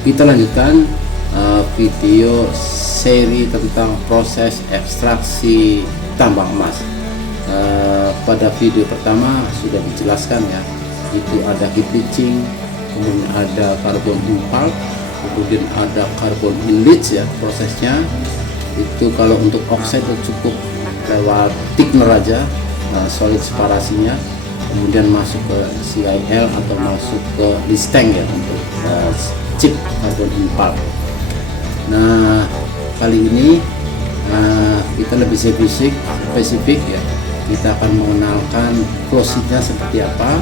Kita lanjutkan video seri tentang proses ekstraksi tambang emas. Pada video pertama sudah dijelaskan ya, itu ada heap leaching, kemudian ada carbon impulse, kemudian ada carbon enrich ya prosesnya. Itu kalau untuk oxide itu cukup lewat thickener aja, solid separasinya, kemudian masuk ke CIL atau masuk ke leach tank ya untuk chip carbon impulse. Nah kali ini kita lebih spesifik ya, kita akan mengenalkan prosesnya seperti apa,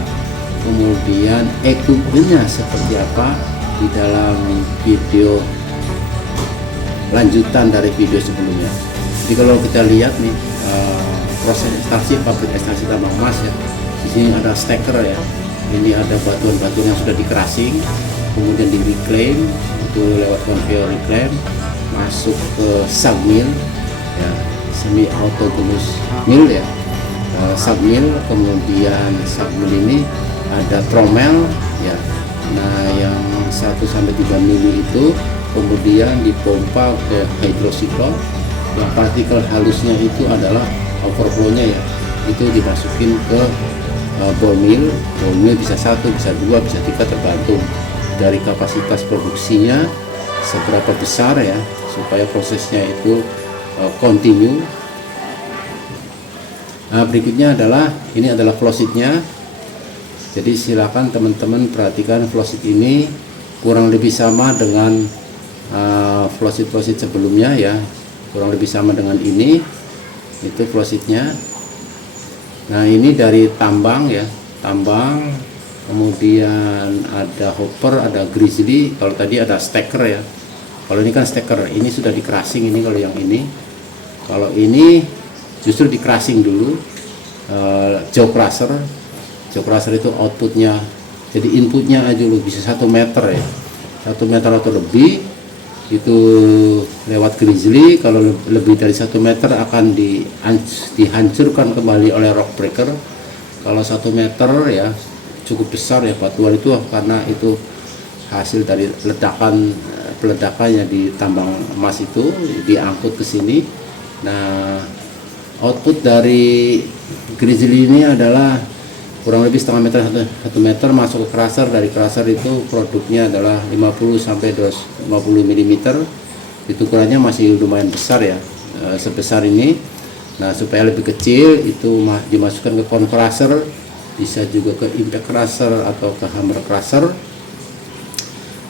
kemudian equipmentnya seperti apa di dalam video lanjutan dari video sebelumnya. Jadi kalau kita lihat nih proses ekstraksi pabrik ekstraksi tambang emas ya, di sini ada stacker ya, ini ada batuan-batuan yang sudah di-crushing, kemudian di reclaim, itu lewat conveyor reclaim masuk ke sub mill ya, semi autonomous mill ya, sub mill, kemudian sub mill ini ada trommel ya. Nah yang 1-3 mili itu kemudian dipompa ke hydrocyclone, yang partikel halusnya itu adalah overflow-nya ya, itu dimasukin ke ball mill. Ball mill bisa 1, bisa 2, bisa 3 tergantung dari kapasitas produksinya seberapa besar ya, supaya prosesnya itu continue. Nah berikutnya adalah, ini adalah flow sheet-nya. Jadi silakan teman-teman perhatikan flow sheet ini kurang lebih sama dengan flow sheet sebelumnya ya, kurang lebih sama dengan ini, itu flow sheet-nya. Nah ini dari tambang ya, tambang, kemudian ada hopper, ada grizzly, kalau tadi ada stacker ya. Kalau ini kan stacker, ini sudah di crushing, ini kalau yang ini. Kalau ini justru di crushing dulu, jaw crusher. Jaw crusher itu outputnya, jadi inputnya aja lu bisa 1 meter ya, 1 meter atau lebih, itu lewat grizzly. Kalau lebih dari 1 meter akan dihancurkan kembali oleh rock breaker. Kalau 1 meter ya cukup besar ya batuan itu, karena itu hasil dari peledakannya di tambang emas itu diangkut ke sini. Nah output dari grizzly ini adalah kurang lebih setengah meter, 1 meter masuk ke crusher. Dari crusher itu produknya adalah 50-250 mm. Itu ukurannya masih lumayan besar ya, sebesar ini. Nah supaya lebih kecil itu dimasukkan ke cone crusher, bisa juga ke impact crusher atau ke hammer crusher.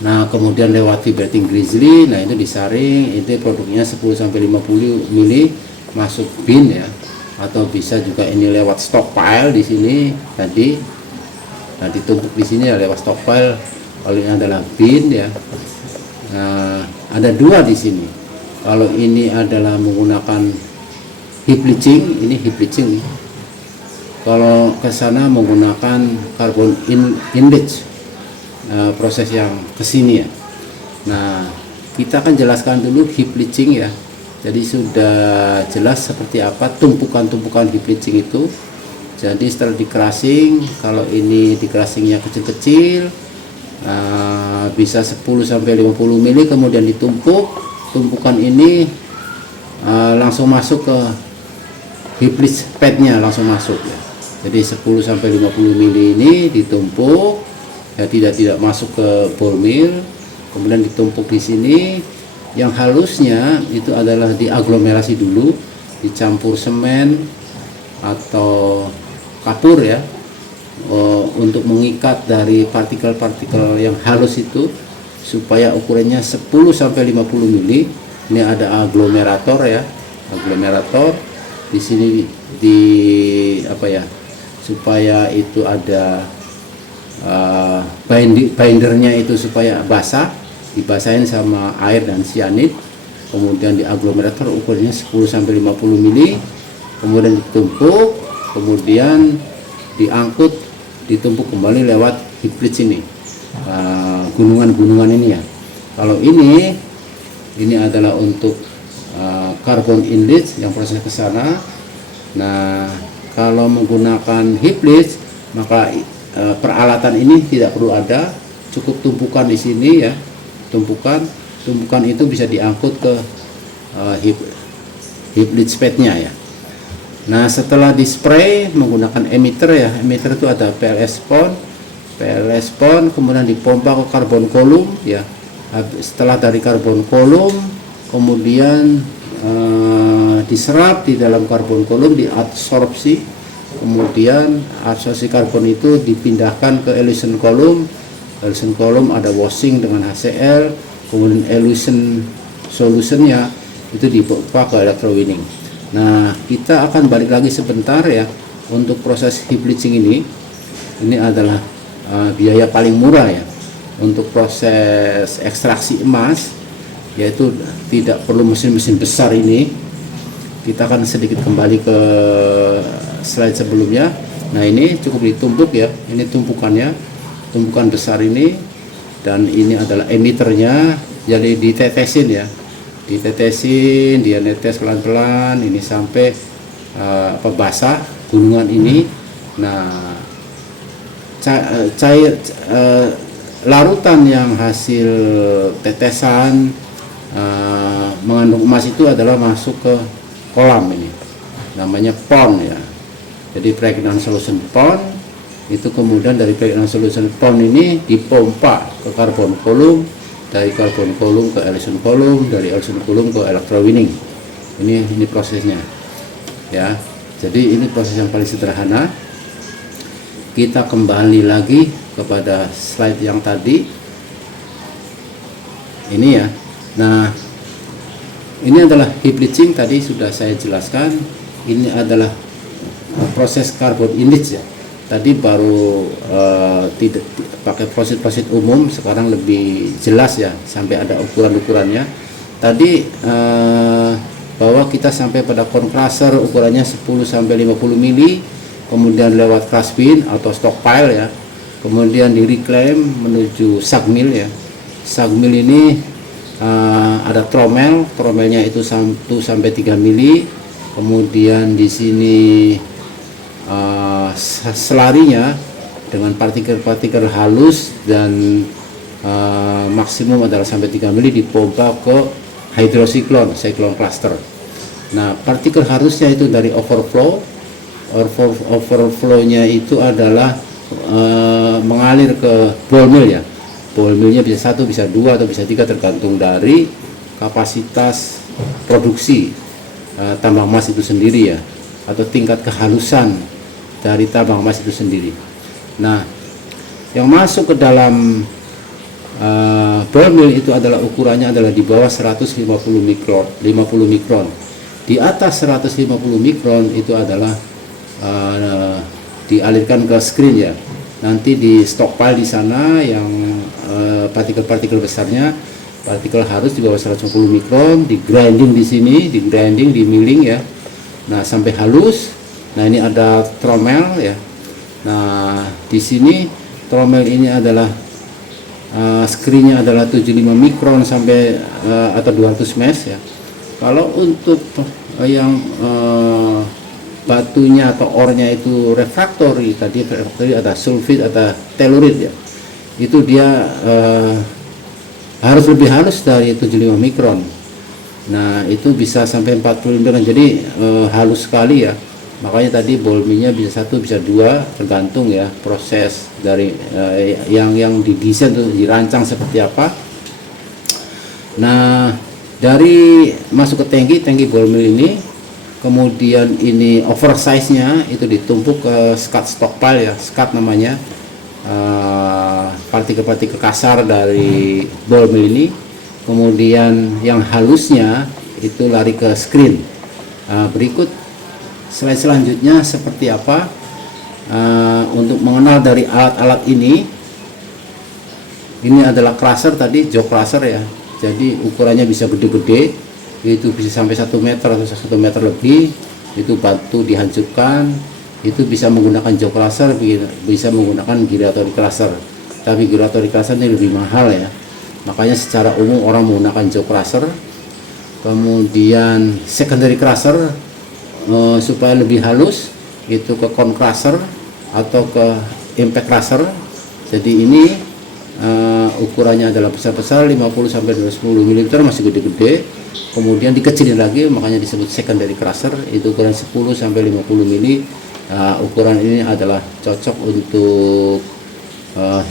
Nah kemudian lewat vibrating grizzly, nah itu disaring, itu produknya 10-50 mm masuk bin ya, atau bisa juga ini lewat stockpile di sini tadi. Nah ditumpuk di sini ya lewat stockpile. Kalau ini adalah bin ya. Nah ada 2 di sini. Kalau ini adalah menggunakan heap leaching, ini heap leaching. Kalau ke sana menggunakan carbon enrich, proses yang kesini ya. Nah kita akan jelaskan dulu heap leaching ya. Jadi sudah jelas seperti apa tumpukan-tumpukan heap leaching itu. Jadi setelah di crushing, kalau ini di crushingnya kecil-kecil, bisa 10-50 mili, kemudian ditumpuk. Tumpukan ini langsung masuk ke heap leach padnya, langsung masuk ya. Jadi 10-50 mili ini ditumpuk ya, tidak masuk ke ball mill, kemudian ditumpuk di sini. Yang halusnya itu adalah diaglomerasi dulu, dicampur semen atau kapur ya, untuk mengikat dari partikel-partikel yang halus itu supaya ukurannya 10-50 mili. Ini ada aglomerator ya, aglomerator di sini di apa ya, supaya itu ada bindernya itu supaya basah, dibasahin sama air dan cyanide, kemudian di aglomerator ukurannya 10-50 mili, kemudian ditumpuk, kemudian diangkut, ditumpuk kembali lewat heap leach ini, gunungan-gunungan ini ya. Kalau ini adalah untuk carbon enrich yang proses ke sana. Nah kalau menggunakan heap leach maka peralatan ini tidak perlu ada, cukup tumpukan di sini ya. tumpukan itu bisa diangkut ke heap leach padnya ya. Nah, setelah di spray menggunakan emitter ya, emitter itu ada PLS pond, kemudian dipompa ke karbon kolom ya. Setelah dari karbon kolom kemudian diserap di dalam karbon kolom, diabsorpsi, kemudian absorpsi karbon itu dipindahkan ke elution kolom. Elution kolom ada washing dengan HCl, kemudian elution solutionnya itu dipompa ke electrowinning. Nah, kita akan balik lagi sebentar ya untuk proses heap leaching ini. Ini adalah biaya paling murah ya untuk proses ekstraksi emas, yaitu tidak perlu mesin-mesin besar ini. Kita akan sedikit kembali ke slide sebelumnya. Nah, ini cukup ditumpuk ya, ini tumpukannya, tumpukan besar ini, dan ini adalah emitternya. Jadi ditetesin ya, ditetesin, dia netes pelan-pelan ini sampai basah gunungan ini. Nah, cair larutan yang hasil tetesan mengandung emas itu adalah masuk ke kolam ini, namanya pond ya. Jadi pregnant solution pond itu, kemudian dari pregnant solution pond ini dipompa ke karbon kolom, dari karbon kolom ke elution kolom, dari elution kolom ke electrowinning. Ini prosesnya ya. Jadi ini proses yang paling sederhana. Kita kembali lagi kepada slide yang tadi ini ya. Nah, ini adalah heap leaching, tadi sudah saya jelaskan. Ini adalah proses carbon in leach ya. Tadi baru tidak pakai proses umum, sekarang lebih jelas ya, sampai ada ukuran-ukurannya. Tadi bahwa kita sampai pada cone crusher ukurannya 10 sampai 50 mili, kemudian lewat crush bin atau stockpile ya, kemudian di reclaim menuju sag mill ya. Sag mill ini ada tromelnya itu 1 sampai 3 mili, kemudian di sini selarinya dengan partikel-partikel halus dan maksimum adalah sampai 3 mili, dipompa ke hydrocyclone cluster. Nah, partikel halusnya itu dari overflow-nya itu adalah mengalir ke ball mill ya. Ball millnya bisa 1, bisa 2, atau bisa 3 tergantung dari kapasitas produksi tambang emas itu sendiri ya, atau tingkat kehalusan dari tambang emas itu sendiri. Nah, yang masuk ke dalam ball mill itu adalah ukurannya adalah di bawah 150 mikron. Di atas 150 mikron itu adalah dialirkan ke screen ya. Nanti di stockpile di sana yang partikel-partikel besarnya, partikel harus di bawah 150 mikron, di grinding di sini, di milling ya. Nah, sampai halus. Nah, ini ada tromel ya. Nah, di sini tromel ini adalah screennya adalah 75 mikron sampai atau 200 mesh ya. Kalau untuk yang batunya atau ornya itu refraktori, tadi refraktori ada sulfit, ada telurit ya, itu dia harus lebih halus dari 75 mikron. Nah, itu bisa sampai 40 mikron, jadi halus sekali ya. Makanya tadi ball mill-nya bisa 1, bisa 2, tergantung ya proses dari yang didesain itu, dirancang seperti apa. Nah, dari masuk ke tangki ball mill ini, kemudian ini oversize-nya itu ditumpuk ke scut stockpile ya, scut namanya, partikel-partikel kasar dari ball mill ini. Kemudian yang halusnya itu lari ke screen. Berikut slide selanjutnya seperti apa untuk mengenal dari alat-alat ini. Ini adalah crusher tadi, jaw crusher ya. Jadi ukurannya bisa gede-gede, itu bisa sampai 1 meter atau 1 meter lebih. Itu batu dihancurkan, itu bisa menggunakan jaw crusher, bisa menggunakan gyratory crusher. Tapi gyratory crusher ini lebih mahal ya, makanya secara umum orang menggunakan jaw crusher. Kemudian secondary crusher supaya lebih halus itu ke cone crusher atau ke impact crusher. Jadi ini ukurannya adalah besar-besar 50 sampai 210 mm, masih gede-gede. Kemudian dikecilin lagi, makanya disebut secondary crusher, itu ukuran 10 sampai 50 mm. Ukuran ini adalah cocok untuk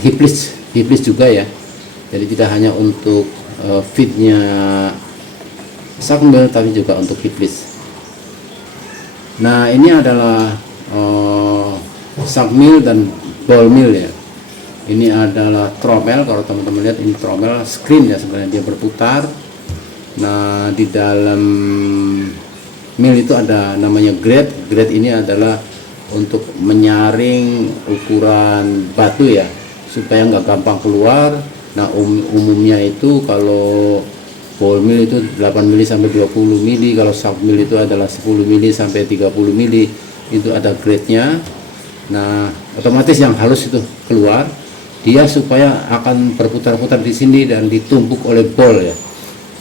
hiplis juga ya. Jadi tidak hanya untuk feednya sack mill, tapi juga untuk hiplis. Nah, ini adalah sack mill dan ball mill ya. Ini adalah trommel, kalau teman-teman lihat ini trommel screen ya, sebenarnya dia berputar. Nah, di dalam mill itu ada namanya grade. Grade ini adalah untuk menyaring ukuran batu ya, supaya nggak gampang keluar. Nah, umumnya itu kalau ball mill itu 8 mili sampai 20 mili, kalau sack mill itu adalah 10 mili sampai 30 mili, itu ada grade-nya. Nah, otomatis yang halus itu keluar, dia supaya akan berputar-putar di sini dan ditumpuk oleh ball ya.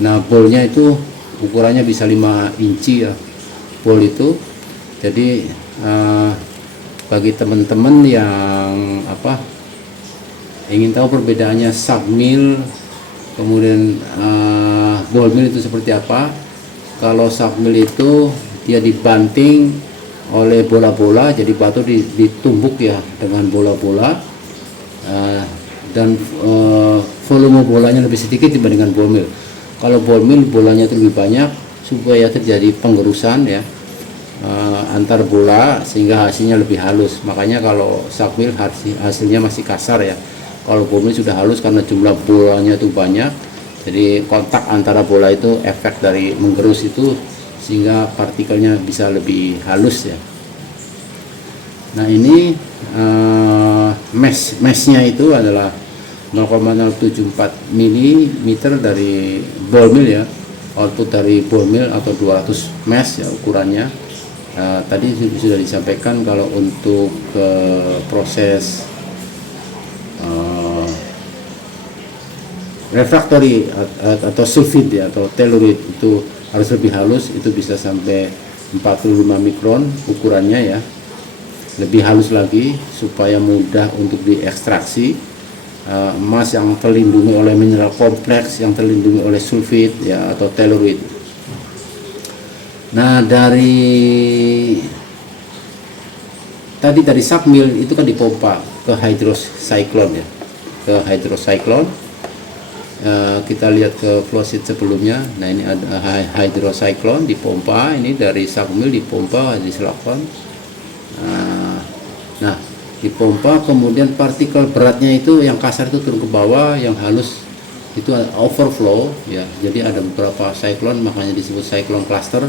Nah, ballnya itu ukurannya bisa 5 inci ya, ball itu. Jadi bagi teman-teman yang ingin tahu perbedaannya sack mill kemudian ball mill itu seperti apa, kalau sack mill itu dia dibanting oleh bola-bola, jadi batu ditumbuk ya dengan bola-bola, dan volume bolanya lebih sedikit dibandingkan ball mill. Kalau ball mill bolanya itu lebih banyak supaya terjadi penggerusan ya antar bola, sehingga hasilnya lebih halus. Makanya kalau sack mill hasilnya masih kasar ya. Kalau ball mill sudah halus karena jumlah bolanya itu banyak, jadi kontak antara bola itu efek dari menggerus itu, sehingga partikelnya bisa lebih halus ya. Nah, ini meshnya itu adalah 0,074 mm dari ball mill ya, output dari ball mill atau 200 mesh ya ukurannya. Tadi sudah disampaikan kalau untuk proses refractory atau sulfide ya, atau telluride itu harus lebih halus, itu bisa sampai 45 mikron ukurannya ya, lebih halus lagi supaya mudah untuk diekstraksi. Emas yang terlindungi oleh mineral kompleks, yang terlindungi oleh sulfide ya atau telluride. Nah, dari sack mill itu kan dipompa ke hydrocyclone ya, ke hydrocyclone. Kita lihat ke flowsheet sebelumnya. Nah, ini ada hydrocyclone dipompa, ini dari sack mill dipompa di silakan. Nah, dipompa, kemudian partikel beratnya itu yang kasar itu turun ke bawah, yang halus itu overflow ya. Jadi ada beberapa cyclone, makanya disebut cyclone cluster.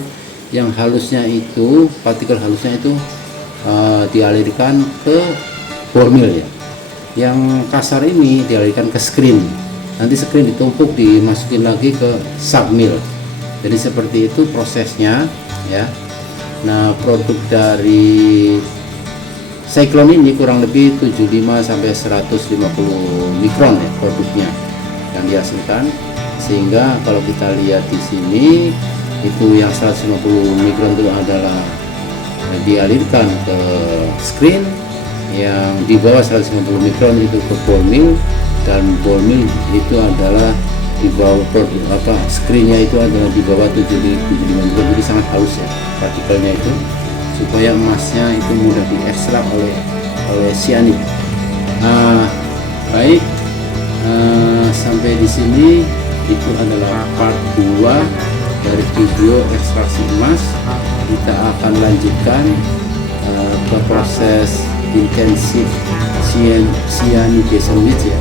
Yang halusnya itu, partikel halusnya itu dialirkan ke ball mill ya. Yang kasar ini dialirkan ke screen. Nanti screen ditumpuk, dimasukin lagi ke sack mill. Jadi seperti itu prosesnya ya. Nah, produk dari cyclone ini kurang lebih 75 sampai 150 mikron ya produknya yang dihasilkan. Sehingga kalau kita lihat di sini itu yang 150 mikron itu adalah dialirkan ke screen, yang di bawah 150 mikron itu ke ball mill, dan ball mill itu adalah di bawah screennya itu adalah di bawah 75 mikron. Jadi sangat halus ya partikelnya itu, supaya emasnya itu mudah diekstrak oleh cyanide. Baik, sampai di sini itu adalah part 2 dari video ekstraksi emas. Kita akan lanjutkan ke proses intensif cyanidation ya.